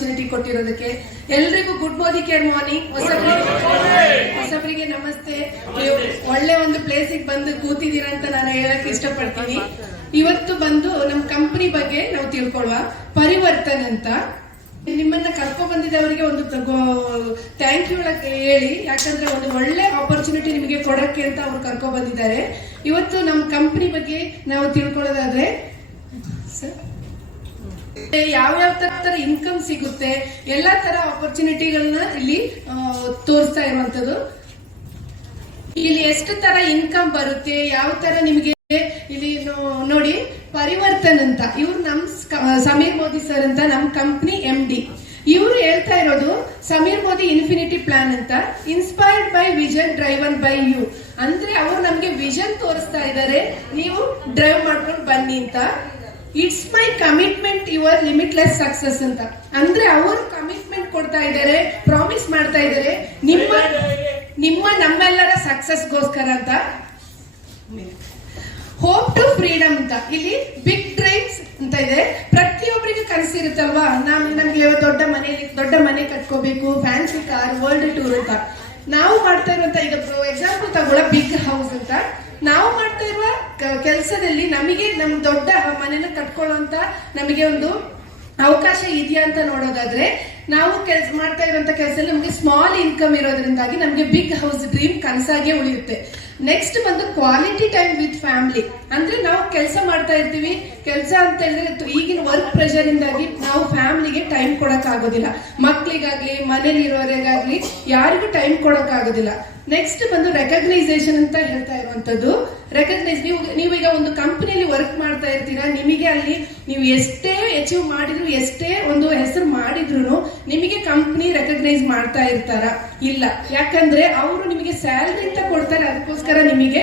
Opportunity ಕೊಟ್ಟಿರೋದಕ್ಕೆ ಎಲ್ರಿಗೂ good morning. ಹೊಸಬರಿಗೆ ನಮಸ್ತೆ. ನೀವು ಒಳ್ಳೆ ಒಂದು ಪ್ಲೇಸಿಗೆ ಬಂದು ಕೂತಿದ್ದೀರಾ ಅಂತ ನಾನು ಹೇಳಕ್ ಇಷ್ಟಪಡ್ತೀನಿ. ಇವತ್ತು ಬಂದು ನಮ್ ಕಂಪನಿ ಬಗ್ಗೆ ನಾವು ತಿಳ್ಕೊಳ್ಳುವ. ಪರಿವರ್ತನ್ ಅಂತ ನಿಮ್ಮನ್ನ ಕರ್ಕೊ ಬಂದಿದ್ದವರಿಗೆ ಒಂದು ಥ್ಯಾಂಕ್ ಯು ಹೇಳಿ, ಯಾಕಂದ್ರೆ ಒಂದು ಒಳ್ಳೆ ಆಪರ್ಚುನಿಟಿ ನಿಮಗೆ ಕೊಡಕ್ಕೆ ಅಂತ ಅವ್ರು ಕರ್ಕೊ ಬಂದಿದ್ದಾರೆ. ಇವತ್ತು ನಮ್ ಕಂಪನಿ ಬಗ್ಗೆ ನಾವು ತಿಳ್ಕೊಳ್ಳೋದಾದ್ರೆ ಯಾವ್ಯಾವ ತರ ಇನ್ಕಮ್ ಸಿಗುತ್ತೆ, ಎಲ್ಲಾ ತರ ಆಪರ್ಚುನಿಟಿಗಳನ್ನ ಇಲ್ಲಿ ತೋರಿಸ್ತಾ ಇರುವಂತದ್ದು. ಇಲ್ಲಿ ಎಷ್ಟು ತರ ಇನ್ಕಮ್ ಬರುತ್ತೆ, ಯಾವ ತರ ನಿಮಗೆ ಇಲ್ಲಿ ನೋಡಿ. ಪರಿವರ್ತನ್ ಅಂತ ಇವ್ರು ನಮ್ ಸಮೀರ್ ಮೋದಿ ಸರ್ ಅಂತ ನಮ್ ಕಂಪ್ನಿ MD. ಇವ್ರು ಹೇಳ್ತಾ ಇರೋದು ಸಮೀರ್ ಮೋದಿ ಇನ್ಫಿನಿಟಿ ಪ್ಲಾನ್ ಅಂತ, inspired by vision driven by you. ಅಂದ್ರೆ ಅವ್ರು ನಮ್ಗೆ ವಿಷನ್ ತೋರಿಸ್ತಾ ಇದ್ದಾರೆ, ನೀವು ಡ್ರೈವ್ ಮಾಡ್ಕೊಂಡು ಬನ್ನಿ ಅಂತ. It's my commitment your limitless success ಅಂತ, ಅಂದ್ರೆ ಅವರು ಕಮಿಟ್ಮೆಂಟ್ ಕೊಡ್ತಾ ಇದ್ದಾರೆ, ಪ್ರಾಮಿಸ್ ಮಾಡ್ತಾ ಇದ್ದಾರೆ ನಮ್ಮೆಲ್ಲರ ಸಕ್ಸಸ್ಗೋಸ್ಕರ ಅಂತ. ಹೋಪ್ ಟು ಫ್ರೀಡಮ್ ಅಂತ ಇಲ್ಲಿ ಬಿಗ್ ಡ್ರೀಮ್ಸ್ ಅಂತ ಇದೆ. ಪ್ರತಿಯೊಬ್ಬರಿಗೂ ಕನಸಿರುತ್ತಲ್ವಾ, ನಮ್ಗೆ ದೊಡ್ಡ ಮನೆ ಕಟ್ಕೋಬೇಕು, ಫ್ಯಾನ್ಸಿ ಕಾರ್, ವರ್ಲ್ಡ್ ಟೂರ್ ಅಂತ. ನಾವು ಮಾಡ್ತಾ ಇರುವಂತ ಈಗ ಎಕ್ಸಾಂಪಲ್ ತಗೊಳ್ಳ ಬಿಗ್ ಹೌಸ್ ಅಂತ. ನಾವು ಮಾಡ್ತಾ ಇರುವ ಕೆಲಸದಲ್ಲಿ ನಮಗೆ ನಮ್ ದೊಡ್ಡ ಮನೆನ ಕಟ್ಕೊಳ್ಳುವಂತ ನಮಗೆ ಒಂದು ಅವಕಾಶ ಇದೆಯಾ ಅಂತ ನೋಡೋದಾದ್ರೆ, ನಾವು ಮಾಡ್ತಾ ಇರುವಂತ ಕೆಲಸದಲ್ಲಿ ನಮಗೆ ಸ್ಮಾಲ್ ಇನ್ಕಮ್ ಇರೋದ್ರಿಂದಾಗಿ ನಮಗೆ ಬಿಗ್ ಹೌಸ್ ಡ್ರೀಮ್ ಕನಸಾಗೆ ಉಳಿಯುತ್ತೆ. ನೆಕ್ಸ್ಟ್ ಬಂದು ಕ್ವಾಲಿಟಿ ಟೈಮ್ ವಿತ್ ಫ್ಯಾಮಿಲಿ. ಅಂದ್ರೆ ನಾವು ಕೆಲಸ ಮಾಡ್ತಾ ಇರ್ತೀವಿ, ಕೆಲಸ ಅಂತ ಹೇಳಿದ್ರೆ ಈಗಿನ ವರ್ಕ್ ಪ್ರೆಷರ್ ಇಂದಾಗಿ ನಾವು ಫ್ಯಾಮಿಲಿಗೆ ಟೈಮ್ ಕೊಡಕ್ ಆಗೋದಿಲ್ಲ. ಮಕ್ಳಿಗಾಗ್ಲಿ ಮನೇಲಿ ಇರೋರಿಗಾಗ್ಲಿ ಯಾರಿಗೂ ಟೈಮ್ ಕೊಡಕ್ ಆಗೋದಿಲ್ಲ. ನೆಕ್ಸ್ಟ್ ಬಂದು ರೆಕಗ್ನೈಸೇಷನ್ ಅಂತ ಹೇಳ್ತಾ ಇರುವಂತದ್ದು. ನೀವು ಈಗ ಒಂದು ಕಂಪನಿಯಲ್ಲಿ ವರ್ಕ್ ಮಾಡ್ತಾ ಇರ್ತೀರಾ, ನಿಮಗೆ ಅಲ್ಲಿ ನೀವು ಎಷ್ಟೇ ಅಚೀವ್ ಮಾಡಿದ್ರು, ಎಷ್ಟೇ ಒಂದು ಹೆಸರು ಮಾಡಿದ್ರು ನಿಮಗೆ ಕಂಪನಿ ರೆಕಗ್ನೈಸ್ ಮಾಡ್ತಾ ಇರ್ತಾರ? ಇಲ್ಲ. ಯಾಕಂದ್ರೆ ಅವರು ನಿಮಗೆ ಸ್ಯಾಲರಿ ಅಂತ ಕೊಡ್ತಾರೆ, ಅದಕ್ಕೋಸ್ಕರ ನಿಮಗೆ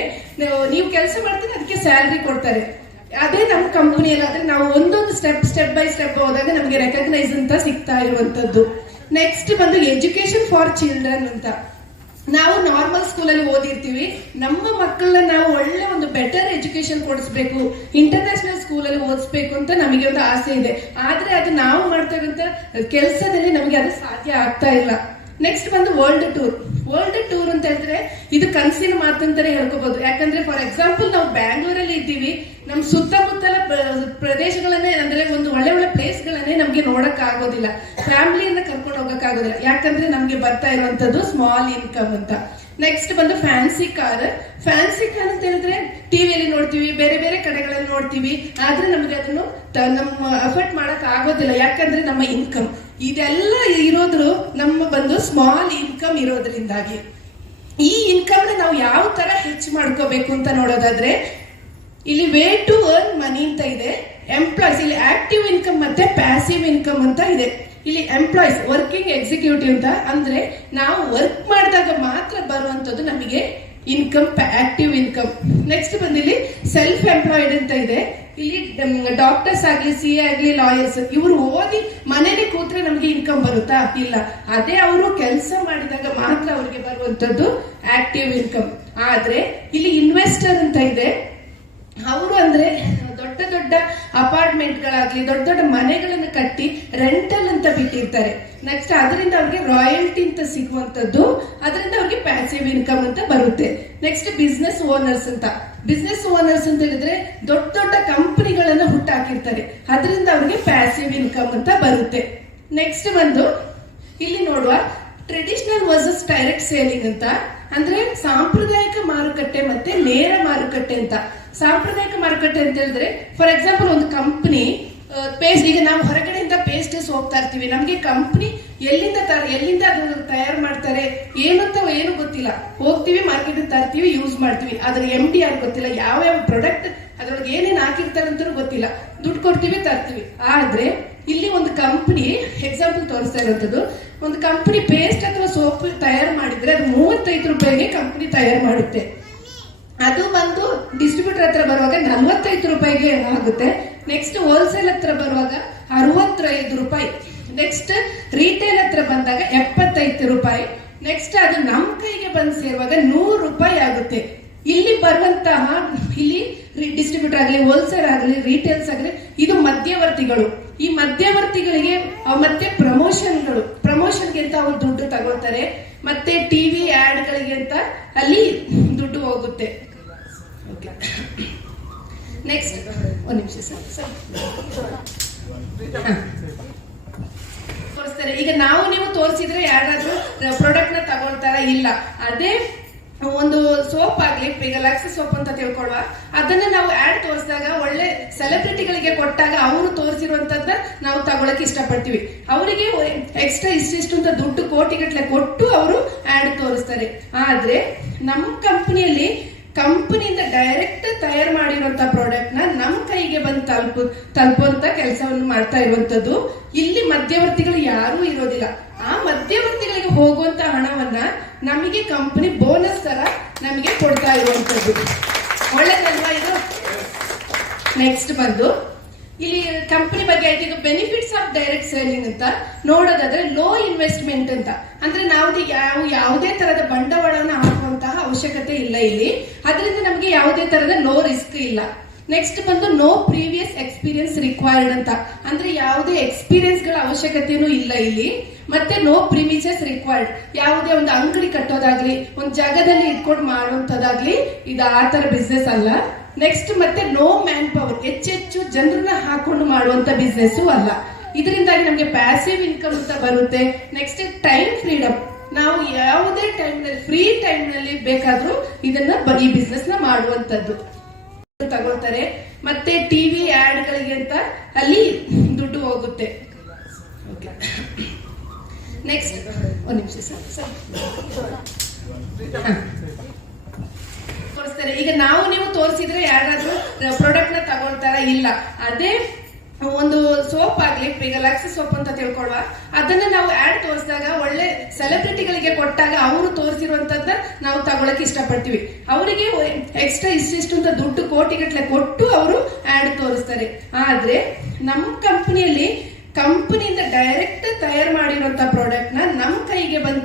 ನೀವು ಕೆಲಸ ಮಾಡ್ತೀರಿ, ಅದಕ್ಕೆ ಸ್ಯಾಲರಿ ಕೊಡ್ತಾರೆ. ಅದೇ ನಮ್ಮ ಕಂಪನಿಯಲ್ಲಿ ಆದ್ರೆ ನಾವು ಒಂದೊಂದು ಸ್ಟೆಪ್ ಬೈ ಸ್ಟೆಪ್ ಹೋದಾಗ ನಮಗೆ ರೆಕಗ್ನೈಸ್ ಅಂತ ಸಿಗ್ತಾ ಇರುವಂತದ್ದು. ನೆಕ್ಸ್ಟ್ ಬಂದು ಎಜುಕೇಶನ್ ಫಾರ್ ಚಿಲ್ಡ್ರನ್ ಅಂತ. ನಾವು ನಾರ್ಮಲ್ ಸ್ಕೂಲಲ್ಲಿ ಓದಿರ್ತೀವಿ, ನಮ್ಮ ಮಕ್ಕಳನ್ನ ನಾವು ಒಳ್ಳೆ ಒಂದು ಬೆಟರ್ ಎಜುಕೇಶನ್ ಕೊಡಿಸ್ಬೇಕು, ಇಂಟರ್ನ್ಯಾಷನಲ್ ಸ್ಕೂಲಲ್ಲಿ ಓದಿಸ್ಬೇಕು ಅಂತ ನಮಗೆ ಒಂದು ಆಸೆ ಇದೆ. ಆದ್ರೆ ಅದು ನಾವು ಮಾಡ್ತಾ ಇರುವಂತ ಕೆಲಸದಲ್ಲಿ ನಮಗೆ ಅದು ಸಾಧ್ಯ ಆಗ್ತಾ ಇಲ್ಲ. ನೆಕ್ಸ್ಟ್ ಬಂದು ವರ್ಲ್ಡ್ ಟೂರ್ ಅಂತ ಹೇಳಿದ್ರೆ ಇದು ಕನಸಿನ ಮಾತಂತಾನೆ ಹೇಳ್ಕೋಬಹುದು. ಯಾಕಂದ್ರೆ ಫಾರ್ ಎಕ್ಸಾಂಪಲ್ ನಾವು ಬ್ಯಾಂಗ್ಳೂರಲ್ಲಿ ಇದ್ದೀವಿ, ನಮ್ ಸುತ್ತಮುತ್ತಲ ಪ್ರದೇಶಗಳನ್ನೇ ಅಂದ್ರೆ ಒಂದು ಒಳ್ಳೆ ಪ್ಲೇಸ್ ಗಳನ್ನೇ ನಮ್ಗೆ ನೋಡಕ್ ಆಗೋದಿಲ್ಲ, ಫ್ಯಾಮಿಲಿಯನ್ನ ಕರ್ಕೊಂಡು ಹೋಗಕ್ ಆಗೋದಿಲ್ಲ. ಯಾಕಂದ್ರೆ ನಮ್ಗೆ ಬರ್ತಾ ಇರುವಂತದ್ದು ಸ್ಮಾಲ್ ಇನ್ಕಮ್ ಅಂತ. ನೆಕ್ಸ್ಟ್ ಬಂದು ಫ್ಯಾನ್ಸಿ ಕಾರ್ ಅಂತ ಹೇಳಿದ್ರೆ ಟಿವಿಯಲ್ಲಿ ನೋಡ್ತೀವಿ, ಬೇರೆ ಬೇರೆ ಕಡೆಗಳಲ್ಲಿ ನೋಡ್ತೀವಿ, ಆದ್ರೆ ನಮ್ಗೆ ಅದನ್ನು ನಮ್ಮ ಅಫರ್ಟ್ ಮಾಡಕ್ ಆಗೋದಿಲ್ಲ. ಯಾಕಂದ್ರೆ ನಮ್ಮ ಇನ್ಕಮ್ ಇದೆಲ್ಲ ಇರೋದ್ರು ನಮ್ಮ ಬಂದು ಸ್ಮಾಲ್ ಇನ್ಕಮ್ ಇರೋದ್ರಿಂದಾಗಿ. ಈ ಇನ್ಕಮ್ ನಾವು ಯಾವ ತರ ಹೆಚ್ಚು ಮಾಡ್ಕೋಬೇಕು ಅಂತ ನೋಡೋದಾದ್ರೆ, ಇಲ್ಲಿ ವೇ ಟು ಅರ್ನ್ ಮನಿ ಅಂತ ಇದೆ. ಎಂಪ್ಲಾಯ್ಸ್ ಇಲ್ಲಿ ಆಕ್ಟಿವ್ ಇನ್ಕಮ್ ಮತ್ತೆ ಪ್ಯಾಸಿವ್ ಇನ್ಕಮ್ ಅಂತ ಇದೆ. ಇಲ್ಲಿ ಎಂಪ್ಲಾಯ್ಸ್ ವರ್ಕಿಂಗ್ ಎಕ್ಸಿಕ್ಯೂಟಿವ್ ಅಂತ, ಅಂದ್ರೆ ನಾವು ವರ್ಕ್ ಮಾಡಿದಾಗ ಮಾತ್ರ ಬರುವಂತದ್ದು ನಮಗೆ ಇನ್ಕಮ್, ಆಕ್ಟಿವ್ ಇನ್ಕಮ್. ನೆಕ್ಸ್ಟ್ ಬಂದು ಇಲ್ಲಿ ಸೆಲ್ಫ್ ಎಂಪ್ಲಾಯ್ಡ್ ಅಂತ ಇದೆ. ಇಲ್ಲಿ ಡಾಕ್ಟರ್ಸ್ ಆಗ್ಲಿ, CA ಆಗ್ಲಿ, ಲಾಯರ್ಸ್, ಇವರು ಓದಿ ಮನೇಲಿ ಕೂತ್ರೆ ನಮ್ಗೆ ಇನ್ಕಮ್ ಬರುತ್ತಾ? ಇಲ್ಲ. ಅದೇ ಅವರು ಕೆಲಸ ಮಾಡಿದಾಗ ಮಾತ್ರ ಅವ್ರಿಗೆ ಬರುವಂತದ್ದು ಆಕ್ಟಿವ್ ಇನ್ಕಮ್. ಆದ್ರೆ ಇಲ್ಲಿ ಇನ್ವೆಸ್ಟರ್ ಅಂತ ಇದೆ. ಅವರು ಅಂದ್ರೆ ದೊಡ್ಡ ಅಪಾರ್ಟ್ಮೆಂಟ್ ಗಳಾಗ್ಲಿ, ದೊಡ್ಡ ಮನೆಗಳನ್ನ ಕಟ್ಟಿ ರೆಂಟಲ್ ಅಂತ ಬಿಟ್ಟಿರ್ತಾರೆ. ನೆಕ್ಸ್ಟ್ ಅದರಿಂದ ಅವ್ರಿಗೆ ರಾಯಲ್ಟಿ ಅಂತ ಸಿಗುವಂತದ್ದು, ಅದರಿಂದ ಅವ್ರಿಗೆ ಪ್ಯಾಸಿವ್ ಇನ್ಕಮ್ ಅಂತ ಬರುತ್ತೆ. ನೆಕ್ಸ್ಟ್ ಬಿಸ್ನೆಸ್ ಓನರ್ಸ್ ಅಂತ ಹೇಳಿದ್ರೆ ದೊಡ್ಡ ಕಂಪನಿಗಳನ್ನ ಹುಟ್ಟಾಕಿರ್ತಾರೆ, ಅದರಿಂದ ಅವ್ರಿಗೆ ಪ್ಯಾಸಿವ್ ಇನ್ಕಮ್ ಅಂತ ಬರುತ್ತೆ. ನೆಕ್ಸ್ಟ್ ಬಂದು ಇಲ್ಲಿ ನೋಡುವ ಟ್ರೆಡಿಷನಲ್ ವರ್ಸಸ್ ಡೈರೆಕ್ಟ್ ಸೇಲಿಂಗ್ ಅಂತ, ಅಂದ್ರೆ ಸಾಂಪ್ರದಾಯಿಕ ಮಾರುಕಟ್ಟೆ ಮತ್ತೆ ನೇರ ಮಾರುಕಟ್ಟೆ ಅಂತ. ಸಾಂಪ್ರದಾಯಿಕ ಮಾರುಕಟ್ಟೆ ಅಂತ ಹೇಳಿದ್ರೆ ಫಾರ್ ಎಕ್ಸಾಂಪಲ್ ಒಂದು ಕಂಪನಿ ಪೇಸ್ಟ್, ಈಗ ನಾವು ಹೊರಗಡೆಯಿಂದ ಪೇಸ್ಟಸ್ ಹೋಗ್ತಾ ಇರ್ತೀವಿ, ನಮ್ಗೆ ಕಂಪನಿ ಎಲ್ಲಿಂದ ಅದನ್ನು ತಯಾರು ಮಾಡ್ತಾರೆ ಏನು ಗೊತ್ತಿಲ್ಲ. ಹೋಗ್ತೀವಿ ಮಾರ್ಕೆಟ್ ತರ್ತೀವಿ, ಯೂಸ್ ಮಾಡ್ತೀವಿ, ಅದ್ರ MD ಯಾರು ಗೊತ್ತಿಲ್ಲ, ಯಾವ ಪ್ರಾಡಕ್ಟ್ ಅದ್ರೊಳಗೆ ಏನೇನು ಹಾಕಿರ್ತಾರೆ ಅಂತ ಗೊತ್ತಿಲ್ಲ, ದುಡ್ಡು ಕೊಡ್ತೀವಿ ತರ್ತೀವಿ. ಆದ್ರೆ ಇಲ್ಲಿ ಒಂದು ಕಂಪನಿ ಎಕ್ಸಾಂಪಲ್ ತೋರಿಸ್ತಾ ಇರುವಂತದ್ದು, ಒಂದು ಕಂಪನಿ ಪೇಸ್ಟ್ ಅಥವಾ ಸೋಪ್ ತಯಾರು ಮಾಡಿದ್ರೆ ಅದು 35 ರೂಪಾಯಿಗೆ ಕಂಪನಿ ತಯಾರು ಮಾಡುತ್ತೆ. ಅದು ಬಂದು ಡಿಸ್ಟ್ರಿಬ್ಯೂಟರ್ ಹತ್ರ ಬರುವಾಗ 45 ರೂಪಾಯಿಗೆ ಆಗುತ್ತೆ. ನೆಕ್ಸ್ಟ್ ಹೋಲ್ಸೇಲ್ ಹತ್ರ ಬರುವಾಗ 65 ರೂಪಾಯಿ. ನೆಕ್ಸ್ಟ್ ರಿಟೇಲ್ ಹತ್ರ ಬಂದಾಗ 75 ರೂಪಾಯಿ. ನೆಕ್ಸ್ಟ್ ಅದು ನಮ್ ಕೈಗೆ ಬಂದು ಸೇರುವಾಗ 100 ರೂಪಾಯಿ ಆಗುತ್ತೆ. ಇಲ್ಲಿ ಬರುವಂತಹ ಇಲ್ಲಿ ಡಿಸ್ಟ್ರಿಬ್ಯೂಟರ್ ಆಗಲಿ, ಹೋಲ್ಸೇಲ್ ಆಗಲಿ, ರಿಟೇಲ್ಸ್ ಆಗಲಿ, ಇದು ಮಧ್ಯವರ್ತಿಗಳು. ಈ ಮಧ್ಯವರ್ತಿಗಳಿಗೆ ಮತ್ತೆ ಪ್ರಮೋಷನ್ಗೆ ಅಂತ ಅವ್ರು ದುಡ್ಡು ತಗೊಳ್ತಾರೆ, ಮತ್ತೆ ಟಿವಿ ಗಳಿಗೆ ಅಂತ ಅಲ್ಲಿ ದುಡ್ಡು ಹೋಗುತ್ತೆ. ನೆಕ್ಸ್ಟ್ ಒಂದ್ ನಿಮಿಷ ಸರ್ ತೋರಿಸ್ತಾರೆ. ಈಗ ನೀವು ತೋರಿಸಿದ್ರೆ ಯಾರಾದ್ರೂ ಪ್ರಾಡಕ್ಟ್ ನ ತಗೊಳ್ತಾರ? ಇಲ್ಲ. ಅದೇ ಒಂದು ಸೋಪ್ ಆಗ್ಲಿ, ಈಗ ಲಕ್ಸ್ ಸೋಪ್ ಅಂತ ತಿಳ್ಕೊಳ್ಳುವ, ಅದನ್ನ ನಾವು ಆಡ್ ತೋರಿಸಿದಾಗ ಒಳ್ಳೆ ಸೆಲೆಬ್ರಿಟಿಗಳಿಗೆ ಕೊಟ್ಟಾಗ ಅವರು ತೋರಿಸಿರುವಂತದ್ನ ನಾವು ತಗೊಳಕ್ ಇಷ್ಟಪಡ್ತೀವಿ. ಅವರಿಗೆ ಎಕ್ಸ್ಟ್ರಾ ಇಷ್ಟಿಷ್ಟು ಅಂತ ದುಡ್ಡು ಕೋಟಿಗಟ್ಲೆ ಕೊಟ್ಟು ಅವರು ಆಡ್ ತೋರಿಸ್ತಾರೆ. ಆದ್ರೆ ನಮ್ಮ ಕಂಪನಿಯಿಂದ ಡೈರೆಕ್ಟ್ ತಯಾರು ಮಾಡಿರುವಂತ ಪ್ರಾಡಕ್ಟ್ ನ ನಮ್ ಕೈಗೆ ಬಂದು ತಲುಪುವಂತ ಕೆಲಸವನ್ನು ಮಾಡ್ತಾ ಇರುವಂತದ್ದು. ಇಲ್ಲಿ ಮಧ್ಯವರ್ತಿಗಳು ಯಾರೂ ಇರೋದಿಲ್ಲ. ಆ ಮಧ್ಯವರ್ತಿಗಳಿಗೆ ಹೋಗುವಂತ ಹಣವನ್ನ ನಮಗೆ ಕಂಪನಿ ಬೋನಸ್ ತರ ನಮಗೆ ಕೊಡ್ತಾ ಇರುವಂತದ್ದು. ಒಳ್ಳೆದಲ್ವಾ ಇದು? ನೆಕ್ಸ್ಟ್ ಬಂದು ಇಲ್ಲಿ ಕಂಪನಿ ಬಗ್ಗೆ ಆಯ್ತು. ಈಗ ಬೆನಿಫಿಟ್ಸ್ ಆಫ್ ಡೈರೆಕ್ಟ್ ಸೇಲಿಂಗ್ ಅಂತ ನೋಡೋದಾದ್ರೆ ಲೋ ಇನ್ವೆಸ್ಟ್ಮೆಂಟ್ ಅಂತ ಅಂದ್ರೆ ನಾವು ಯಾವುದೇ ತರದ ಬಂಡವಾಳವನ್ನು ಹಾಕುವಂತಹ ಅವಶ್ಯಕತೆ ಇಲ್ಲ ಇಲ್ಲಿ. ಅದರಿಂದ ನಮಗೆ ಯಾವುದೇ ತರದ ಲೋ ರಿಸ್ಕ್ ಇಲ್ಲ. ನೆಕ್ಸ್ಟ್ ಬಂದು ನೋ ಪ್ರೀವಿಯಸ್ ಎಕ್ಸ್ಪೀರಿಯನ್ಸ್ ರಿಕ್ವೈರ್ಡ್ ಅಂತ ಅಂದ್ರೆ ಯಾವುದೇ ಎಕ್ಸ್ಪೀರಿಯನ್ಸ್ ಗಳ ಅವಶ್ಯಕತೆನೂ ಇಲ್ಲ ಇಲ್ಲಿ. ಮತ್ತೆ ನೋ ಪ್ರಿಮಿಸಸ್ ರಿಕ್ವೈರ್ಡ್, ಯಾವುದೇ ಒಂದು ಅಂಗಡಿ ಕಟ್ಟೋದಾಗ್ಲಿ, ಒಂದು ಜಾಗದಲ್ಲಿ ಇಟ್ಕೊಂಡು ಮಾಡುವಂತದಾಗ್ಲಿ, ಇದು ಆ ತರ ಬಿಸ್ನೆಸ್ ಅಲ್ಲ. ನೆಕ್ಸ್ಟ್ ಮತ್ತೆ ನೋ ಮ್ಯಾನ್ ಪವರ್, ಹೆಚ್ಚೆಚ್ಚು ಜನರನ್ನ ಹಾಕೊಂಡು ಮಾಡುವಂತ ಬಿಸ್ನೆಸ್ ಅಲ್ಲ. ಇದರಿಂದಾಗಿ ನಮಗೆ ಪ್ಯಾಸಿವ್ ಇನ್ಕಮ್ ಅಂತ ಬರುತ್ತೆ. ನೆಕ್ಸ್ಟ್ ಟೈಮ್ ಫ್ರೀಡಮ್, ನಾವು ಯಾವುದೇ ಟೈಮ್ ನಲ್ಲಿ ಫ್ರೀ ಟೈಮ್ ನಲ್ಲಿ ಬೇಕಾದ್ರೂ ಇದನ್ನ ಈ ಬಿಸ್ನೆಸ್ ನ ಮಾಡುವಂತದ್ದು ತಗೊಳ್ತಾರೆ. ಮತ್ತೆ ಟಿವಿ ಗಳಿಗೆ ಅಂತ ಅಲ್ಲಿ ದುಡ್ಡು ಹೋಗುತ್ತೆ. ನೆಕ್ಸ್ಟ್ ಒಂದ್ ನಿಮಿಷ ಸರ್ ತೋರಿಸ್ತಾರೆ. ಈಗ ನೀವು ತೋರಿಸಿದ್ರೆ ಯಾರಾದ್ರೂ ಪ್ರಾಡಕ್ಟ್ ನ ತಗೊಳ್ತಾರ? ಇಲ್ಲ. ಅದೇ ಒಂದು ಸೋಪ್ ಆಗ್ಲಿ, ಈಗ ಲಕ್ಸ್ ಸೋಪ್ ಅಂತ ತಿಳ್ಕೊಳ್ಳುವ, ಅದನ್ನ ನಾವು ಆಡ್ ತೋರಿಸಿದಾಗ ಒಳ್ಳೆ ಸೆಲೆಬ್ರಿಟಿಗಳಿಗೆ ಕೊಟ್ಟಾಗ ಅವರು ತೋರಿಸಿರುವಂತದ್ನ ನಾವು ತಗೊಳಕ್ ಇಷ್ಟಪಡ್ತೀವಿ. ಅವರಿಗೆ ಎಕ್ಸ್ಟ್ರಾ ಇಷ್ಟಿಷ್ಟು ಅಂತ ದುಡ್ಡು ಕೋಟಿಗಟ್ಲೆ ಕೊಟ್ಟು ಅವರು ಆಡ್ ತೋರಿಸ್ತಾರೆ. ಆದ್ರೆ ನಮ್ಮ ಕಂಪನಿಯಿಂದ ಡೈರೆಕ್ಟ್ ತಯಾರು ಮಾಡಿರುವಂತ ಪ್ರಾಡಕ್ಟ್ ನ ನಮ್ ಕೈಗೆ ಬಂದು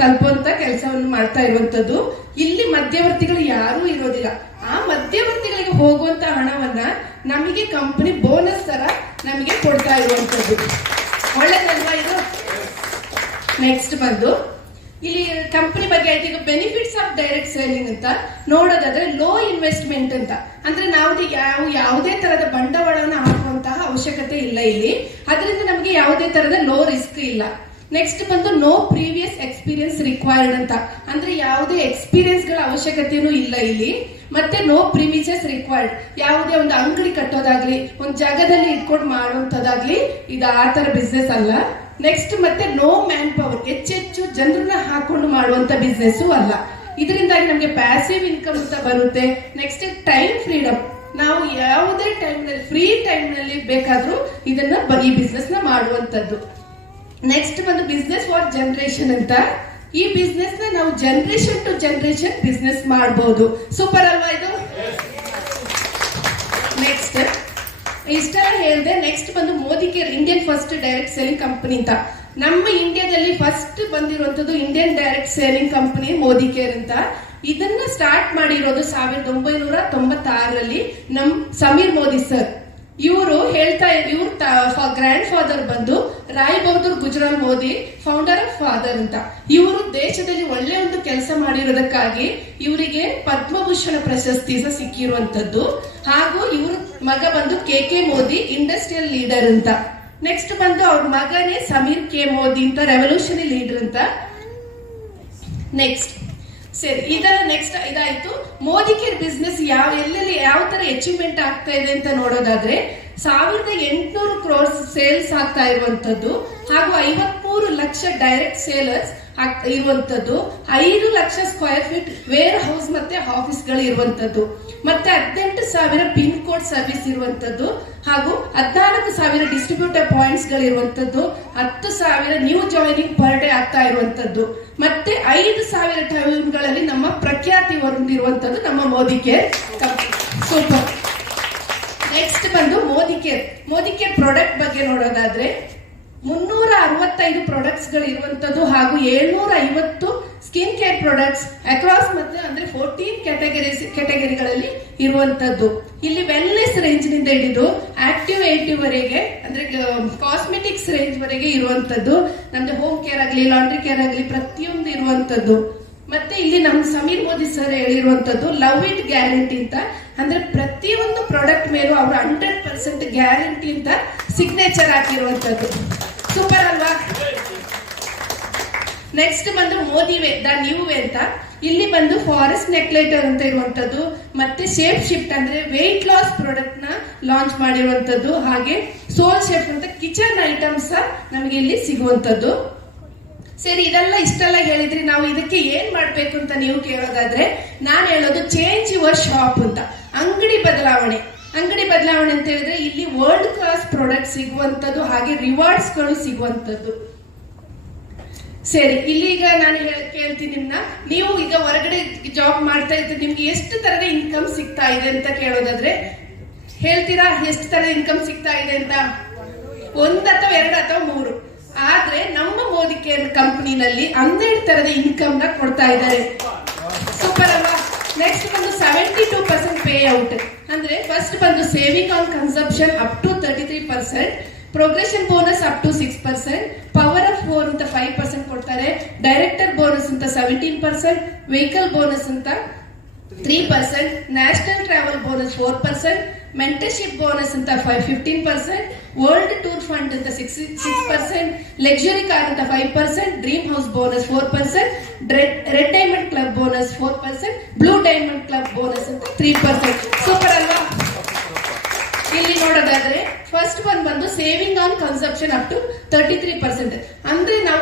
ತಲುಪುವಂತ ಕೆಲಸವನ್ನು ಮಾಡ್ತಾ ಇರುವಂತದ್ದು. ಇಲ್ಲಿ ಮಧ್ಯವರ್ತಿಗಳು ಯಾರೂ ಇರೋದಿಲ್ಲ. ಆ ಮಧ್ಯವರ್ತಿಗಳಿಗೆ ಹೋಗುವಂತ ಹಣವನ್ನ ನಮಗೆ ಕಂಪನಿ ಬೋನಸ್ ತರ ನಮಗೆ ಕೊಡ್ತಾ ಇರುವಂತದ್ದು. ಒಳ್ಳೆದಲ್ವಾ ಇದು? ನೆಕ್ಸ್ಟ್ ಬಂದು ಇಲ್ಲಿ ಕಂಪನಿ ಬಗ್ಗೆ ಆಯ್ತು. ಈಗ ಬೆನಿಫಿಟ್ಸ್ ಆಫ್ ಡೈರೆಕ್ಟ್ ಸೇಲಿಂಗ್ ಅಂತ ನೋಡೋದಾದ್ರೆ ಲೋ ಇನ್ವೆಸ್ಟ್ಮೆಂಟ್ ಅಂತ ಅಂದ್ರೆ ನಾವು ಯಾವುದೇ ತರದ ಬಂಡವಾಳವನ್ನು ಹಾಕುವಂತಹ ಅವಶ್ಯಕತೆ ಇಲ್ಲ ಇಲ್ಲಿ. ಅದರಿಂದ ನಮಗೆ ಯಾವುದೇ ತರದ ಲೋ ರಿಸ್ಕ್ ಇಲ್ಲ. ನೆಕ್ಸ್ಟ್ ಬಂದು ನೋ ಪ್ರೀವಿಯಸ್ ಎಕ್ಸ್ಪೀರಿಯನ್ಸ್ ರಿಕ್ವೈರ್ಡ್ ಅಂತ ಅಂದ್ರೆ ಯಾವುದೇ ಎಕ್ಸ್ಪೀರಿಯನ್ಸ್ ಗಳ ಅವಶ್ಯಕತೆನೂ ಇಲ್ಲ ಇಲ್ಲಿ. ಮತ್ತೆ ನೋ ಪ್ರಿಮಿಸಸ್ ರಿಕ್ವೈರ್ಡ್, ಯಾವುದೇ ಒಂದು ಅಂಗಡಿ ಕಟ್ಟೋದಾಗ್ಲಿ, ಒಂದು ಜಾಗದಲ್ಲಿ ಇಟ್ಕೊಂಡು ಮಾಡುವಂತದಾಗ್ಲಿ, ಇದು ಆ ತರ ಬಿಸ್ನೆಸ್ ಅಲ್ಲ. ನೆಕ್ಸ್ಟ್ ಮತ್ತೆ ನೋ ಮ್ಯಾನ್ ಪವರ್, ಹೆಚ್ಚೆಚ್ಚು ಜನರನ್ನ ಹಾಕೊಂಡು ಮಾಡುವಂತ ಬಿಸ್ನೆಸ್ ಅಲ್ಲ. ಇದರಿಂದಾಗಿ ನಮಗೆ ಪ್ಯಾಸಿವ್ ಇನ್ಕಮ್ ಅಂತ ಬರುತ್ತೆ. ನೆಕ್ಸ್ಟ್ ಟೈಮ್ ಫ್ರೀಡಮ್, ನಾವು ಯಾವುದೇ ಟೈಮ್ ನಲ್ಲಿ ಫ್ರೀ ಟೈಮ್ ನಲ್ಲಿ ಬೇಕಾದ್ರೂ ಇದನ್ನ ಈ ಬಿಸ್ನೆಸ್ ನ ಮಾಡುವಂತದ್ದು. ನೆಕ್ಸ್ಟ್ ಬಂದು ಬಿಸ್ನೆಸ್ ಫಾರ್ ಜನರೇಷನ್ ಅಂತ. ಈ ಬಿಸ್ನೆಸ್ ನ ನಾವು ಜನರೇಷನ್ ಟು ಜನರೇಷನ್ ಬಿಸ್ನೆಸ್ ಮಾಡಬಹುದು. ಸೂಪರ್ ಅಲ್ವಾ ಇದು? ನೆಕ್ಸ್ಟ್ ಇಷ್ಟೆಲ್ಲ ಹೇಳಿದೆ. ನೆಕ್ಸ್ಟ್ ಬಂದು Modi care, Indian first direct selling company ಅಂತ. ನಮ್ಮ ಇಂಡಿಯಾದಲ್ಲಿ ಫಸ್ಟ್ ಬಂದಿರುವಂತದ್ದು Indian direct selling company Modi care ಅಂತ. ಇದನ್ನ ಸ್ಟಾರ್ಟ್ ಮಾಡಿರೋದು 1996ರಲ್ಲಿ ನಮ್ ಸಮೀರ್ ಮೋದಿ ಸರ್. ಇವರು ಗ್ರ್ಯಾಂಡ್ ಫಾದರ್ ಬಂದು Rai Bahadur Gujaral Modi, founder of father ಅಂತ. ಇವರು ದೇಶದಲ್ಲಿ ಒಳ್ಳೆ ಒಂದು ಕೆಲಸ ಮಾಡಿರೋದಕ್ಕಾಗಿ ಇವರಿಗೆ ಪದ್ಮಭೂಷಣ ಪ್ರಶಸ್ತಿ ಸಹ ಸಿಕ್ಕಿರುವಂತದ್ದು. ಹಾಗೂ ಇವರು ಮಗ ಬಂದು ಕೆ ಮೋದಿ, ಇಂಡಸ್ಟ್ರಿಯಲ್ ಲೀಡರ್ ಅಂತ. ನೆಕ್ಸ್ಟ್ ಬಂದು ಅವ್ರ ಮಗನೇ ಸಮೀರ್ ಕೆ ಮೋದಿ ಅಂತ, ರೆವಲ್ಯೂಷನರಿ ಲೀಡರ್ ಅಂತ. ನೆಕ್ಸ್ಟ್ ಸರಿ, ಇದರ ನೆಕ್ಸ್ಟ್ ಇದಾಯ್ತು. ಮೋದಿ ಕೇರ್ ಬಿಸ್ನೆಸ್ ಎಲ್ಲೆಲ್ಲಿ ಯಾವ ತರ ಅಚೀವ್ಮೆಂಟ್ ಆಗ್ತಾ ಇದೆ ಅಂತ ನೋಡೋದಾದ್ರೆ 1800 crores ಸೇಲ್ಸ್ ಆಗ್ತಾ ಇರುವಂತದ್ದು. ಹಾಗೂ 53 ಲಕ್ಷ ಡೈರೆಕ್ಟ್ ಸೇಲರ್ಸ್ ಇರುವಂತದ್ದು. 5 lakh square feet warehouse ಮತ್ತೆ ಆಫೀಸ್ ಗಳು ಇರುವಂತದ್ದು. ಮತ್ತೆ 18,000 ಪಿನ್ ಕೋಡ್ ಸರ್ವಿಸ್ ಇರುವಂತದ್ದು. ಹಾಗೂ 14,000 ಡಿಸ್ಟ್ರಿಬ್ಯೂಟರ್ ಪಾಯಿಂಟ್ಸ್ ಗಳಿರುವಂತದ್ದು. 10,000 ನ್ಯೂ ಜಾಯಿನಿಂಗ್ ಪರ್ ಡೇ ಆಗ್ತಾ ಇರುವಂತದ್ದು. ಮತ್ತೆ 5,000 ಟೌನ್ಗಳಲ್ಲಿ ನಮ್ಮ ಪ್ರಖ್ಯಾತಿ ಹೊಂದಿರುವಂತದ್ದು ನಮ್ಮ Modi care company. Super. Next ಬಂದು ಮೋದಿ ಕೇರ್ ಪ್ರಾಡಕ್ಟ್ ಬಗ್ಗೆ ನೋಡೋದಾದ್ರೆ 365 ಪ್ರಾಡಕ್ಟ್ಸ್ ಗಳು ಇರುವಂತದ್ದು. ಹಾಗೂ 750 ಸ್ಕಿನ್ ಕೇರ್ ಪ್ರಾಡಕ್ಟ್ಸ್ ಅಕ್ರಾಸ್ ಮತ್ತೆ ಅಂದ್ರೆ 14 ಕ್ಯಾಟಗರಿಗಳಲ್ಲಿ ಇರುವಂತದ್ದು. ಇಲ್ಲಿ ವೆಲ್ನೆಸ್ ರೇಂಜ್ ನಿಂದ ಹಿಡಿದು ಆಕ್ಟಿವ್ 80 ವರೆಗೆ ಅಂದ್ರೆ ಕಾಸ್ಮೆಟಿಕ್ಸ್ ರೇಂಜ್ ವರೆಗೆ ಇರುವಂತದ್ದು. ನಮ್ದು ಹೋಮ್ ಕೇರ್ ಆಗಲಿ, ಲಾಂಡ್ರಿ ಕೇರ್ ಆಗಲಿ, ಪ್ರತಿಯೊಂದು ಇರುವಂತದ್ದು. ಮತ್ತೆ ಇಲ್ಲಿ ನಮ್ ಸಮೀರ್ ಮೋದಿ ಸರ್ ಹೇಳಿರುವಂತದ್ದು ಲವ್ ಇಟ್ ಗ್ಯಾರಂಟಿ ಅಂತ. ಅಂದ್ರೆ ಪ್ರತಿಯೊಂದು ಪ್ರಾಡಕ್ಟ್ ಮೇಲೂ ಅವರು 100% ಗ್ಯಾರಂಟಿ ಅಂತ ಸಿಗ್ನೇಚರ್ ಹಾಕಿರುವಂತದ್ದು. ಸೂಪರ್ ಅಲ್ವಾ? ನೆಕ್ಸ್ಟ್ ಬಂದು Modi way the new way ಅಂತ. ಇಲ್ಲಿ ಬಂದು ಫಾರೆಸ್ಟ್ ನೆಕ್ಲೇಟರ್ ಅಂತ ಇರುವಂತದ್ದು, ಮತ್ತೆ ಶೇಪ್ ಶಿಫ್ಟ್ ಅಂದ್ರೆ ವೆಯ್ಟ್ ಲಾಸ್ ಪ್ರಾಡಕ್ಟ್ ನ ಲಾಂಚ್ ಮಾಡಿರುವಂತದ್ದು, ಹಾಗೆ ಸೋಲ್ ಶೇಪ್ ಅಂತ ಕಿಚನ್ ಐಟಮ್ಸ್ ನಮಗೆ ಇಲ್ಲಿ ಸಿಗುವಂತದ್ದು. ಸರಿ, ಇಷ್ಟೆಲ್ಲ ಹೇಳಿದ್ರಿ, ನಾವು ಇದಕ್ಕೆ ಏನ್ ಮಾಡ್ಬೇಕು ಅಂತ ನೀವು ಕೇಳೋದಾದ್ರೆ ನಾನು ಹೇಳೋದು ಚೇಂಜ್ ಯುವರ್ ಶಾಪ್ ಅಂತ. ಅಂಗಡಿ ಬದಲಾವಣೆ ಅಂತ ಹೇಳಿದ್ರೆ ಇಲ್ಲಿ ವರ್ಲ್ಡ್ ಕ್ಲಾಸ್ ಪ್ರಾಡಕ್ಟ್ ಸಿಗುವಂತದ್ದು, ಹಾಗೆ ರಿವಾರ್ಡ್ಸ್ ಗಳು ಸಿಗುವಂತದ್ದು. ಸರಿ, ಇಲ್ಲಿಗ ನಾನು ಕೇಳ್ತೀನಿ ನಿಮ್ನ, ನೀವು ಈಗ ಹೊರಗಡೆ ಜಾಬ್ ಮಾಡ್ತಾ ಇದ್ರೆ ನಿಮ್ಗೆ ಎಷ್ಟು ತರದ ಇನ್ಕಮ್ ಸಿಗ್ತಾ ಇದೆ ಅಂತ ಕೇಳೋದಾದ್ರೆ ಹೇಳ್ತೀರಾ? ಎಷ್ಟು ತರದ ಇನ್ಕಮ್ ಸಿಗ್ತಾ ಇದೆ ಅಂತ? 1 ಅಥವಾ 2 ಅಥವಾ 3. ಆದ್ರೆ ನಮ್ಮ ಮೋದಿ ಕೇರ್ ಕಂಪನಿನಲ್ಲಿ 12 ತರದ ಇನ್ಕಮ್ ನ ಕೊಡ್ತಾ ಇದ್ದಾರೆ. ಸೂಪರ್ ಅಲ್ವಾ? ನೆಕ್ಸ್ಟ್ ಬಂದು 72% ಪೇ ಔಟ್ ಅಂದ್ರೆ ಫಸ್ಟ್ ಬಂದು saving on consumption up to 33%, progression bonus up to 6%, power of 4 ಅಂತ 5% ಕೊಡ್ತಾರೆ, ಡೈರೆಕ್ಟರ್ ಬೋನಸ್ ಅಂತ 17%, ವೆಹಿಕಲ್ ಬೋನಸ್ ಅಂತ 3%, national travel bonus 4%, mentorship bonus ಅಂತ 15%, ವರ್ಲ್ಡ್ ಟೂರ್ ಫಂಡ್ ಅಂತ 6%, ಲಕ್ಸುರಿ ಕಾರ್ ಅಂತ 5%, dream house bonus 4%, red diamond club bonus 4%, blue diamond club bonus ಅಂತ 3%. Super ಅಲ್ವಾ? ಇಲ್ಲಿ ನೋಡೋದಾದ್ರೆ ಫಸ್ಟ್ ಬಂದು saving on consumption up to 33%. ಅಂದ್ರೆ ನಾವು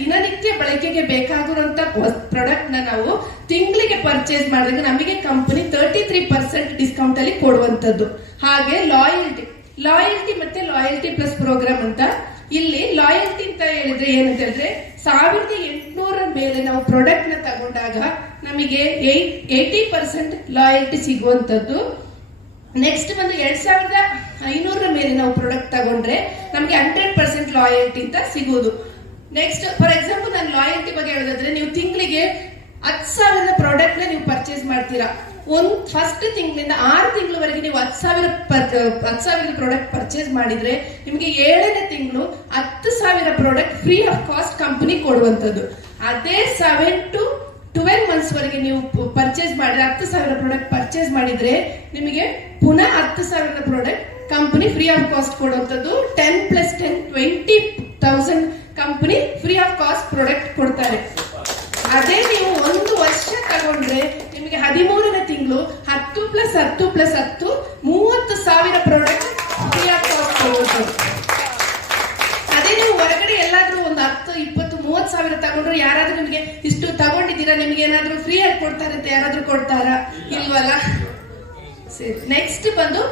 ದಿನನಿತ್ಯ ಬಳಕೆಗೆ ಬೇಕಾಗಿರುವಂತ ಪ್ರಾಡಕ್ಟ್ ನ ನಾವು ತಿಂಗಳಿಗೆ ಪರ್ಚೇಸ್ ಮಾಡಿದಾಗ ನಮಗೆ ಕಂಪನಿ 33% ಡಿಸ್ಕೌಂಟ್ ಅಲ್ಲಿ ಕೊಡುವಂತದ್ದು. ಹಾಗೆ ಲಾಯಲ್ಟಿ ಮತ್ತೆ ಲಾಯಲ್ಟಿ ಪ್ಲಸ್ ಪ್ರೋಗ್ರಾಮ್ ಅಂತ. ಇಲ್ಲಿ ಲಾಯಲ್ಟಿ ಅಂತ ಹೇಳಿದ್ರೆ ಏನಂತ ಹೇಳಿದ್ರೆ 1800 ಮೇಲೆ ನಾವು ಪ್ರಾಡಕ್ಟ್ ನ ತಗೊಂಡಾಗ ನಮಗೆ 80% ಲಾಯಲ್ಟಿ ಸಿಗುವಂತದ್ದು. ನೆಕ್ಸ್ಟ್ ಬಂದು 2500 ಮೇಲೆ ನಾವು ಪ್ರಾಡಕ್ಟ್ ತಗೊಂಡ್ರೆ ನಮಗೆ 100% ಲಾಯಲ್ಟಿ ಅಂತ ಸಿಗುವುದು. ನೆಕ್ಸ್ಟ್ ಫಾರ್ ಎಕ್ಸಾಂಪಲ್ ನಾನು ಲಾಯಲ್ಟಿ ಬಗ್ಗೆ ಹೇಳೋದಾದ್ರೆ ನೀವು ತಿಂಗಳಿಗೆ 10,000 ಪ್ರಾಡಕ್ಟ್ ನ ನೀವು ಪರ್ಚೇಸ್ ಮಾಡ್ತೀರಾ. ಫಸ್ಟ್ ತಿಂಗಳಿಂದ 6 ತಿಂಗಳವರೆಗೆ ನೀವು 10,000 ಪ್ರಾಡಕ್ಟ್ ಪರ್ಚೇಸ್ ಮಾಡಿದ್ರೆ ನಿಮಗೆ 7ನೇ ತಿಂಗಳು 10,000 product free of cost company ಕೊಡುವಂತದ್ದು. ಅದೇ 7 to 12 ಮಂತ್ಸ್ ವರೆಗೆ ನೀವು ಪರ್ಚೇಸ್ ಮಾಡಿದ್ರೆ 10,000 ಪ್ರಾಡಕ್ಟ್ ಪರ್ಚೇಸ್ ಮಾಡಿದ್ರೆ ನಿಮಗೆ ಪುನಃ 10,000 product company free of cost ಕೊಡುವಂತದ್ದು. 10 + 10 20,000 company free of cost product ಕೊಡ್ತಾರೆ. ಅದೇ ನೀವು 1 ವರ್ಷ ತಗೊಂಡ್ರೆ ನಿಮಗೆ 13ನೇ ತಿಂಗಳು 10 + 10 + 10 30,000 ಪ್ರಾಡಕ್ಟ್ ಫ್ರೀ ಆಫ್ ಕಾಸ್ಟ್ ಕೊಡುವಂತದ್ದು. ಅದೇ ನೀವು ಹೊರಗಡೆ ಎಲ್ಲಾದ್ರೂ ಒಂದು 10, 20, 30,000 ತಗೊಂಡ್ರೆ ಯಾರಾದ್ರೂ ನಿಮಗೆ ಇಷ್ಟು ತಗೊಂಡಿದ್ದೀರಾ ನಿಮ್ಗೆ ಏನಾದ್ರೂ ಫ್ರೀ ಆಗಿ ಕೊಡ್ತಾರೆ ಅಂತ ಯಾರಾದ್ರೂ ಕೊಡ್ತಾರಾ? ಇಲ್ವಲ್ಲ. ಸರಿ, ನೆಕ್ಸ್ಟ್ ಬಂದು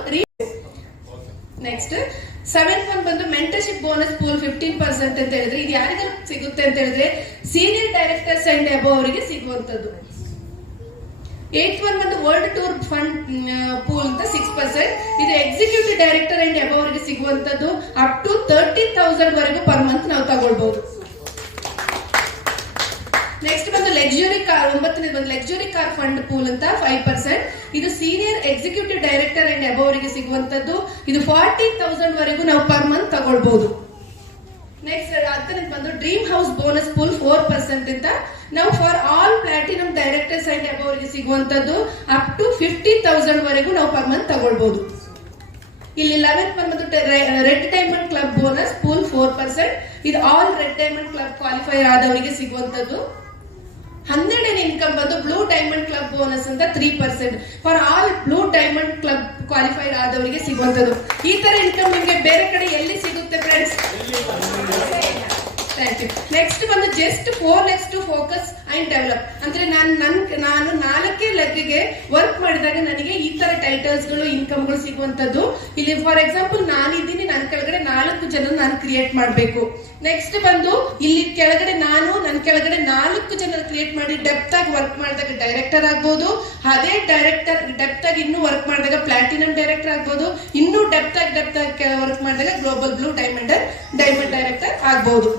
7th one ಬಂದು ಮೆಂಟರ್ಶಿಪ್ ಬೋನಸ್ ಪೂಲ್ 15% ಅಂತ ಹೇಳಿದ್ರೆ ಇದು ಯಾರಿಗೆ ಸಿಗುತ್ತೆ ಅಂತ ಹೇಳಿದ್ರೆ ಸೀನಿಯರ್ ಡೈರೆಕ್ಟರ್ಸ್ ಅಂಡ್ ಅಬವ್ ಅವರಿಗೆ ಸಿಗುವಂತದ್ದು. 8th one ಬಂದು ವರ್ಲ್ಡ್ ಟೂರ್ ಫಂಡ್ ಪೂಲ್ ಅಂತ 6%. ಇದು ಎಕ್ಸಿಕ್ಯೂಟಿವ್ ಡೈರೆಕ್ಟರ್ ಅಂಡ್ ಅಬವ್ ಅವರಿಗೆ ಸಿಗುವಂತದ್ದು. ಅಪ್ ಟು 30,000 ವರೆಗೂ ಪರ್ ಮಂತ್ ನಾವು ತಗೊಳ್ಬಹುದು. ನೆಕ್ಸ್ಟ್ ಬಂದು ಲಕ್ಸುರಿ ಕಾರ್ 9ನೇ ಬಂದು ಲಕ್ಸುರಿ ಕಾರ್ ಫಂಡ್ ಪೂಲ್ ಅಂತ 5%. ಇದು senior executive director and above ಅವರಿಗೆ ಸಿಗುವಂತದ್ದು. ಇದು 40,000 ವರೆಗೂ ನಾವು ಪರ್ ಮಂತ್ ತಗೊಳ್ಬಹುದು. ನೆಕ್ಸ್ಟ್ 10ನೇ ಬಂದು ಡ್ರೀಮ್ ಹೌಸ್ ಬೋನಸ್ ಪೂಲ್ 4% ಅಂತ ನಾವು for all platinum directors and above ಅವರಿಗೆ ಸಿಗುವಂತದ್ದು. ಅಪ್ ಟು 50,000 ವರೆಗೂ ನಾವು ಪರ್ ಮಂತ್ ತಗೊಳ್ಬಹುದು. ಇಲ್ಲಿ 11th ಬಂದು red diamond club bonus pool 4%. ಇದು all red diamond club qualify ಆದವರಿಗೆ ಸಿಗುವಂತದ್ದು. 12ನೇ ಇನ್ಕಮ್ ಬಂದು ಬ್ಲೂ ಡೈಮಂಡ್ ಕ್ಲಬ್ ಬೋನಸ್ ಅಂತ 3% for all blue diamond club qualified ಆದವರಿಗೆ ಸಿಗುವಂತದ್ದು. ಈ ತರ ಇನ್ಕಮ್ ನಿಮಗೆ ಬೇರೆ ಕಡೆ ಎಲ್ಲಿ ಸಿಗುತ್ತೆ ಫ್ರೆಂಡ್ಸ್? Thank you. ನೆಕ್ಸ್ಟ್ ಬಂದು just 4 lakhs to focus and develop ಅಂದ್ರೆ ನಾನು 4 ಲಕ್ಷಗೆ ವರ್ಕ್ ಮಾಡಿದಾಗ ನನಗೆ ಈ ತರ ಟೈಟಲ್ಸ್ ಗಳು ಇನ್ಕಮ್ ಗಳು ಸಿಗುವಂತದ್ದು. ಇಲ್ಲಿ ಫಾರ್ ಎಕ್ಸಾಂಪಲ್ ನಾನಿದ್ದೀನಿ, ನನ್ನ ಕೆಳಗಡೆ 4 ಜನ ನಾನು ಕ್ರಿಯೇಟ್ ಮಾಡಬೇಕು. ನೆಕ್ಸ್ಟ್ ಬಂದು ಇಲ್ಲಿ ಕೆಳಗಡೆ ನನ್ನ ಕೆಳಗಡೆ 4 ಜನ ಕ್ರಿಯೇಟ್ ಮಾಡಿ ಡೆಪ್ತ್ ಆಗಿ ವರ್ಕ್ ಮಾಡಿದಾಗ ಡೈರೆಕ್ಟರ್ ಆಗ್ಬಹುದು. ಅದೇ ಡೈರೆಕ್ಟರ್ ಡೆಪ್ತ್ ಆಗಿ ಇನ್ನೂ ವರ್ಕ್ ಮಾಡಿದಾಗ ಪ್ಲಾಟಿನಂ ಡೈರೆಕ್ಟರ್ ಆಗ್ಬಹುದು. ಇನ್ನೂ ಡೆಪ್ತ್ ಆಗಿ ವರ್ಕ್ ಮಾಡಿದಾಗ ಗ್ಲೋಬಲ್ ಬ್ಲೂ ಡೈಮಂಡ್ ಡೈರೆಕ್ಟರ್ ಆಗ್ಬಹುದು.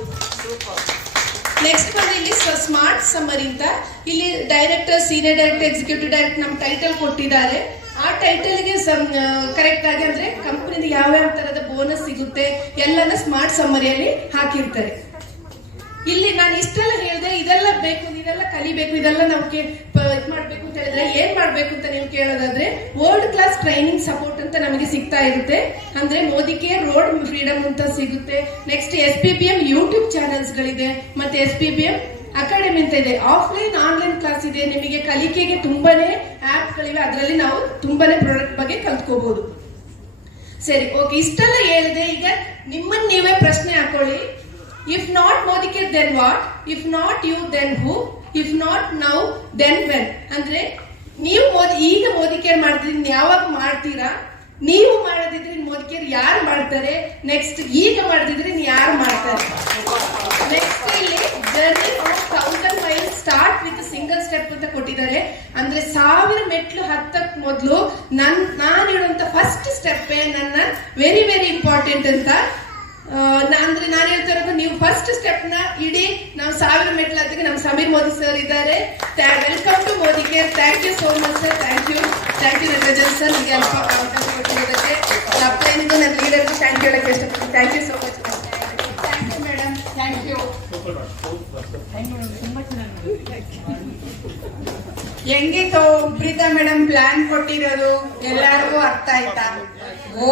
ನೆಕ್ಸ್ಟ್ ಬಂದು ಇಲ್ಲಿ ಸ್ಮಾರ್ಟ್ ಸಮರಿ ಅಂತ ಇಲ್ಲಿ director, senior director, executive director ನಮ್ಮ ಟೈಟಲ್ ಕೊಟ್ಟಿದ್ದಾರೆ. ಆ ಟೈಟಲ್ಗೆ ಕರೆಕ್ಟ್ ಆಗಿ ಅಂದ್ರೆ ಕಂಪನಿಯಿಂದ ಯಾವ್ಯಾವ ತರದ ಬೋನಸ್ ಸಿಗುತ್ತೆ ಎಲ್ಲಾನ ಸ್ಮಾರ್ಟ್ ಸಮ್ಮರಿಯಲ್ಲಿ ಹಾಕಿರ್ತಾರೆ. ಇಲ್ಲಿ ನಾನು ಇಷ್ಟೆಲ್ಲ ಹೇಳಿದೆ, ಇದೆಲ್ಲ ಬೇಕು, ಇದೆಲ್ಲ ಕಲಿಬೇಕು, ಇದೆಲ್ಲ ನಾವು ಮಾಡ್ಬೇಕು ಅಂತ ಹೇಳಿದ್ರೆ ಏನ್ ಮಾಡ್ಬೇಕು ಅಂತ ನೀವು ಕೇಳೋದಾದ್ರೆ ವರ್ಲ್ಡ್ ಕ್ಲಾಸ್ ಟ್ರೈನಿಂಗ್ ಸಪೋರ್ಟ್ ಅಂತ ನಮಗೆ ಸಿಗ್ತಾ ಇರುತ್ತೆ. ಅಂದ್ರೆ ಮೋದಿ ಕೇರ್, ರೋಡ್ ಫ್ರೀಡಮ್ ಅಂತ ಸಿಗುತ್ತೆ. ನೆಕ್ಸ್ಟ್ SPBM ಯೂಟ್ಯೂಬ್ ಚಾನೆಲ್ಸ್ ಗಳಿದೆ, ಮತ್ತೆ SPBM ಅಕಾಡೆಮಿ ಅಂತ ಇದೆ. ಆಫ್ಲೈನ್ ಆನ್ಲೈನ್ ಕ್ಲಾಸ್ ಇದೆ. ನಿಮಗೆ ಕಲಿಕೆಗೆ ತುಂಬಾನೇ ಆಪ್ ಗಳಿವೆ, ಅದರಲ್ಲಿ ನಾವು ತುಂಬಾನೇ ಪ್ರಾಡಕ್ಟ್ ಬಗ್ಗೆ ಕಲ್ತ್ಕೋಬಹುದು. ಸರಿ, ಓಕೆ, ಇಷ್ಟೆಲ್ಲ ಹೇಳಿದೆ. ಈಗ ನಿಮ್ಮನ್ನ ನೀವೇ ಪ್ರಶ್ನೆ ಹಾಕೊಳ್ಳಿ. If not Modi care then what, if not you then who, if not now then when. ಅಂದ್ರೆ ನೀವು ಈಗ ಮೋದಿ ಕೇರ್ ಮಾಡ್ತಿದ್ರೆ ಯಾವಾಗ ಮಾಡ್ತೀರಾ, ನೀವು ಮಾಡದಿದ್ರೆ ಮೋದಿ ಕೇರ್ ಯಾರು ಮಾಡ್ತಾರೆ, ನೆಕ್ಸ್ಟ್ ಈಗ ಮಾಡದಿದ್ರೆ ಯಾರು ಮಾಡ್ತಾರೆ. ನೆಕ್ಸ್ಟ್ ಇಲ್ಲಿ journey of 1000 miles start with single step ಅಂತ ಕೊಟ್ಟಿದ್ದಾರೆ. ಅಂದ್ರೆ 1000 ಮೆಟ್ಲು ಹತ್ತಕ್ ಮೊದಲು ನಾನು ಹೇಳುವಂತ ಫಸ್ಟ್ ಸ್ಟೆಪ್ ನನ್ನ ವೆರಿ ವೆರಿ ಇಂಪಾರ್ಟೆಂಟ್ ಅಂತ. ಅಂದ್ರೆ ನಾನು ಹೇಳ್ತಾ ಇರೋದು, ನೀವು ಫಸ್ಟ್ ಸ್ಟೆಪ್ ನ ಇಡೀ ನಾವು 1000 ಮೆಟ್ಲು ಹತ್ತಿಗೆ ನಮ್ಮ ಸಮೀರ್ ಮೋದಿ ಸರ್ ಇದ್ದಾರೆ. Welcome to Modi care. Thank you so much sir. Thank you Natarajan sir, ನಿಮಗೆ ಅಲ್ಪ ಅವಕಾಶ ಕೊಟ್ಟಿರೋದಕ್ಕೆ. ಅಪ್ಲೈನಿಗೂ ನನ್ನ ಲೀಡರ್ಗೂ ಥ್ಯಾಂಕ್ ಯು ಹೇಳಕ್ಕೆ ಇಷ್ಟಪಡ್ತೀನಿ. Thank you so much. Thank you madam, thank you. ಹೆಂಗಿತ್ತು ಪ್ರೀತಾ ಮೇಡಮ್ ಪ್ಲಾನ್ ಕೊಟ್ಟಿರೋದು ಎಲ್ಲರಿಗೂ ಅರ್ಥ ಆಯ್ತಾ?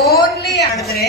ಓನ್ಲಿ ಆದ್ರೆ